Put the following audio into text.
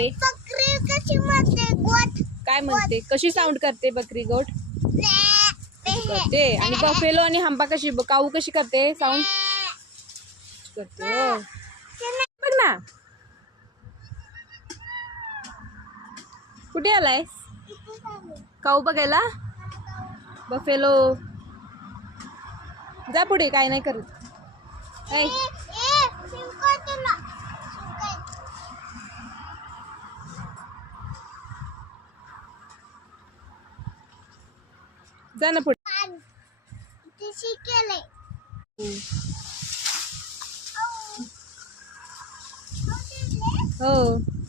म्हणते? बकरी कशी म्हणते? गोट. काय म्हणते? कशी साऊंड करते बकरी गोट? करते. आणि बफेलो आणि हंपा कशी, काऊ कशी करते साऊंड करते? हो बघ ना. कुठे आलाय काऊ बघायला? बफेलो जा पुढे, काय नाही करत. जा ना पुढे. हो